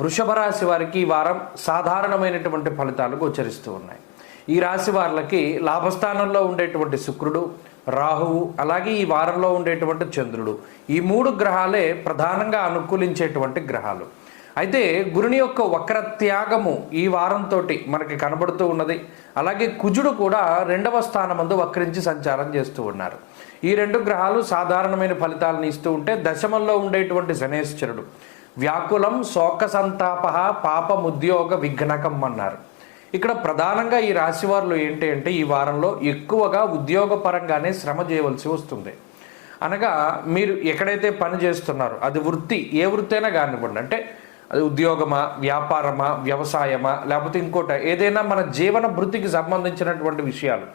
వృషభ రాశి వారికి ఈ వారం సాధారణమైనటువంటి ఫలితాలు గోచరిస్తూ ఉన్నాయి. ఈ రాశి వారికి లాభస్థానంలో ఉండేటువంటి శుక్రుడు, రాహువు, అలాగే ఈ వారంలో ఉండేటువంటి చంద్రుడు, ఈ 3 గ్రహాలే ప్రధానంగా అనుకూలించేటువంటి గ్రహాలు. అయితే గురుని యొక్క వక్ర త్యాగము ఈ వారంతో మనకి కనబడుతూ ఉన్నది. అలాగే కుజుడు కూడా 2వ స్థానమందు వక్రించి సంచారం చేస్తూ ఉన్నారు. ఈ 2 గ్రహాలు సాధారణమైన ఫలితాలను ఇస్తూ ఉంటే, దశమంలో ఉండేటువంటి శనేశ్వరుడు వ్యాకులం శోక సంతాప పాపముద్యోగ విఘ్నకం అన్నారు. ఇక్కడ ప్రధానంగా ఈ రాశి వారు ఏంటి అంటే, ఈ వారంలో ఎక్కువగా ఉద్యోగపరంగానే శ్రమ చేయవలసి వస్తుంది. అనగా మీరు ఎక్కడైతే పని చేస్తున్నారో అది వృత్తి, ఏ వృత్తి అయినా కానివ్వండి, అంటే అది ఉద్యోగమా, వ్యాపారమా, వ్యవసాయమా, లేకపోతే ఇంకోట ఏదైనా మన జీవన వృత్తికి సంబంధించినటువంటి విషయాలు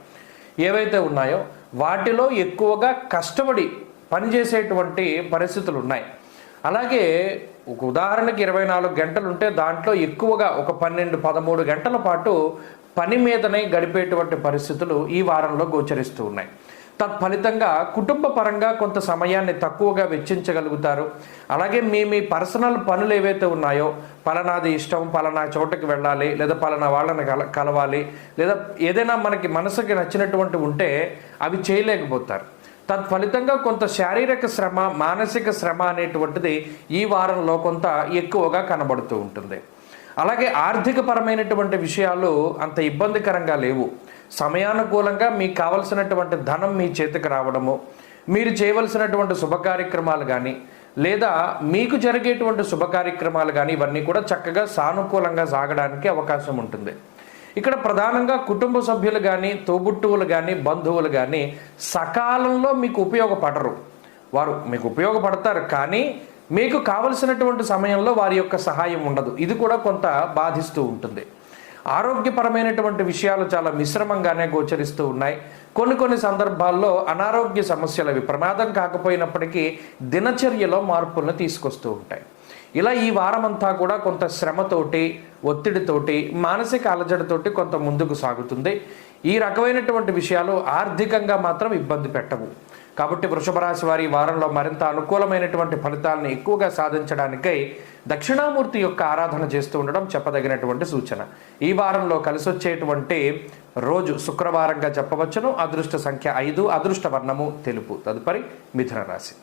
ఏవైతే ఉన్నాయో వాటిలో ఎక్కువగా కష్టపడి పనిచేసేటువంటి పరిస్థితులు ఉన్నాయి. అలాగే ఒక ఉదాహరణకి 24 గంటలు ఉంటే దాంట్లో ఎక్కువగా ఒక 12-13 గంటల పాటు పని మీదనే గడిపేటువంటి పరిస్థితులు ఈ వారంలో గోచరిస్తూ ఉన్నాయి. తత్ఫలితంగా కుటుంబ పరంగా కొంత సమయాన్ని తక్కువగా వెచ్చించగలుగుతారు. అలాగే మీ పర్సనల్ పనులు ఏవైతే ఉన్నాయో, పలానాది ఇష్టం, పలానా చోటకి వెళ్ళాలి, లేదా పలానా వాళ్ళని కలవాలి, లేదా ఏదైనా మనకి మనసుకి నచ్చినటువంటి ఉంటే అవి చేయలేకపోతారు. తత్ఫలితంగా కొంత శారీరక శ్రమ, మానసిక శ్రమ అనేటువంటిది ఈ వారంలో కొంత ఎక్కువగా కనబడుతూ ఉంటుంది. అలాగే ఆర్థిక పరమైనటువంటి విషయాలు అంత ఇబ్బందికరంగా లేవు. సమయానుకూలంగా మీకు కావలసినటువంటి ధనం మీ చేతికి రావడము, మీరు చేయవలసినటువంటి శుభ కార్యక్రమాలు కానీ, లేదా మీకు జరిగేటువంటి శుభ కార్యక్రమాలు కానీ, ఇవన్నీ కూడా చక్కగా సానుకూలంగా సాగడానికి అవకాశం ఉంటుంది. ఇక్కడ ప్రధానంగా కుటుంబ సభ్యులు కానీ, తోబుట్టువులు కానీ, బంధువులు కానీ సకాలంలో మీకు ఉపయోగపడరు. వారు మీకు ఉపయోగపడతారు, కానీ మీకు కావలసినటువంటి సమయంలో వారి యొక్క సహాయం ఉండదు. ఇది కూడా కొంత బాధిస్తూ ఉంటుంది. ఆరోగ్యపరమైనటువంటి విషయాలు చాలా మిశ్రమంగానే గోచరిస్తూ ఉన్నాయి. కొన్ని సందర్భాల్లో అనారోగ్య సమస్యలు ప్రమాదం కాకపోయినప్పటికీ దినచర్యలో మార్పులను తీసుకొస్తూ ఉంటాయి. ఇలా ఈ వారమంతా కూడా కొంత శ్రమతోటి, ఒత్తిడితోటి, మానసిక అలజడితోటి కొంత ముందుకు సాగుతుంది. ఈ రకమైనటువంటి విషయాలు ఆర్థికంగా మాత్రం ఇబ్బంది పెట్టవు. కాబట్టి వృషభ రాశి వారి వారంలో మరింత అనుకూలమైనటువంటి ఫలితాలను ఎక్కువగా సాధించడానికై దక్షిణామూర్తి యొక్క ఆరాధన చేస్తూ ఉండడం చెప్పదగినటువంటి సూచన. ఈ వారంలో కలిసొచ్చేటువంటి రోజు శుక్రవారంగా చెప్పవచ్చును. అదృష్ట సంఖ్య 5, అదృష్ట వర్ణము తెలుపు. తదుపరి మిథున రాశి.